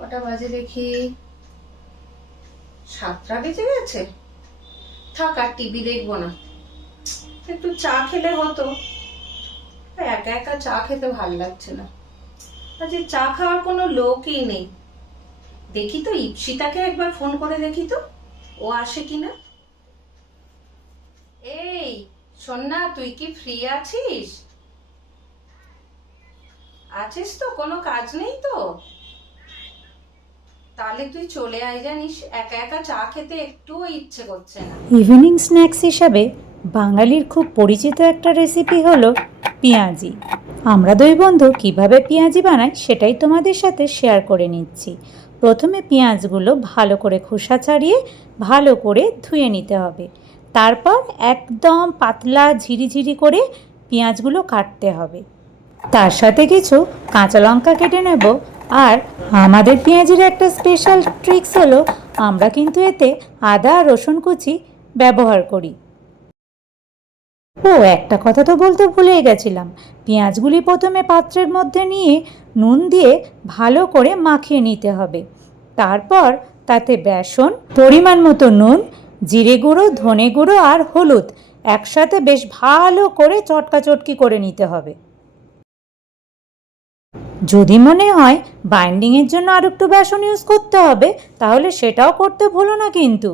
কটা বাজে দেখি, 7টা বেজে গেছে। থাক, আর টিভি দেখবো না, একটু চা খেলে হতো। একা একা চা খেতে ভাল লাগছে না। আজ চা খাওয়ার কোনো লোকই নেই। দেখি তো ইপসিতাকে একবার ফোন করে দেখি তো, ও আসে কিনা। এই শোন না, তুই কি ফ্রি আছিস? আছিস তো, কোনো কাজ নেই তো? তাহলে তুই চলে আয়, জানিস একা একা চা খেতে একটুও ইচ্ছে করছে না। ইভিনিং স্ন্যাক্স হিসাবে বাঙালির খুব পরিচিত একটা রেসিপি হলো পেঁয়াজি। আমরা দুই বন্ধু কীভাবে পেঁয়াজি বানাই সেটাই তোমাদের সাথে শেয়ার করে নিচ্ছি। প্রথমে পেঁয়াজগুলো ভালো করে খোসা ছাড়িয়ে ভালো করে ধুয়ে নিতে হবে। তারপর একদম পাতলা ঝিরিঝিরি করে পেঁয়াজগুলো কাটতে হবে। তার সাথে কিছু কাঁচা লঙ্কা কেটে নেব। আর আমাদের পেঁয়াজির একটা স্পেশাল ট্রিক্স হলো, আমরা কিন্তু এতে আদা আর রসুন কুচি ব্যবহার করি। একটা কথা তো বলতে ভুলেই গেছিলাম, পেঁয়াজগুলি প্রথমে পাত্রের মধ্যে নিয়ে নুন দিয়ে ভালো করে মাখিয়ে নিতে হবে। তারপর তাতে বেসন, পরিমাণ মতো নুন, জিরে গুঁড়ো, ধনে গুঁড়ো আর হলুদ একসাথে বেশ ভালো করে চটকাচটকি করে নিতে হবে। যদি মনে হয় বাইন্ডিংয়ের জন্য আর একটু বেসন ইউজ করতে হবে, তাহলে সেটাও করতে ভুলো না কিন্তু।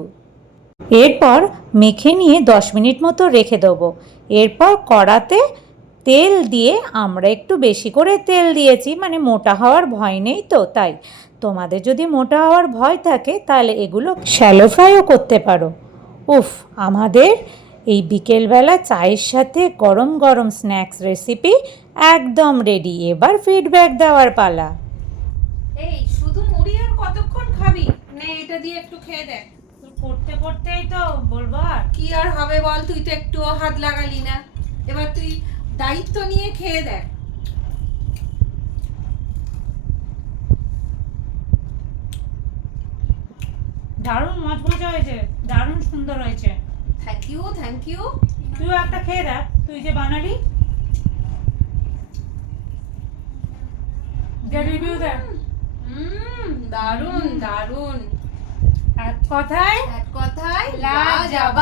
এরপর মেখে নিয়ে 10 মিনিট মতো রেখে দেবো। এরপর কড়াতে তেল দিয়ে, আমরা একটু বেশি করে তেল দিয়েছি, মানে মোটা হওয়ার ভয় নেই তো, তাই তোমাদের যদি মোটা হওয়ার ভয় থাকে তাহলে এগুলো শ্যালো ফ্রাইও করতে পারো। আমাদের এই বিকেলবেলা চায়ের সাথে গরম গরম স্ন্যাক্স রেসিপি একদম রেডি। এবার ফিডব্যাক দেওয়ার পালা। এই শুধু মুড়ি আর কতক্ষণ খাবি? নে এটা দিয়ে একটু খেয়ে দেখ। পড়তে পড়তেই তো বলবো। আর কি আর হবে বল, তুই তো একটুও হাত লাগালি না। এবার তুই দায়িত্ব নিয়ে খেয়ে দেখ। দারুণ মজমজা হয়েছে, দারুণ সুন্দর হয়েছে। Thank you, thank you. তুই একটা খেয়ে দেখ, তুই যে বানালি। রিভিউ দেখ। দারুণ দারুণ। এক কথায় এক কথায় লাজবাব।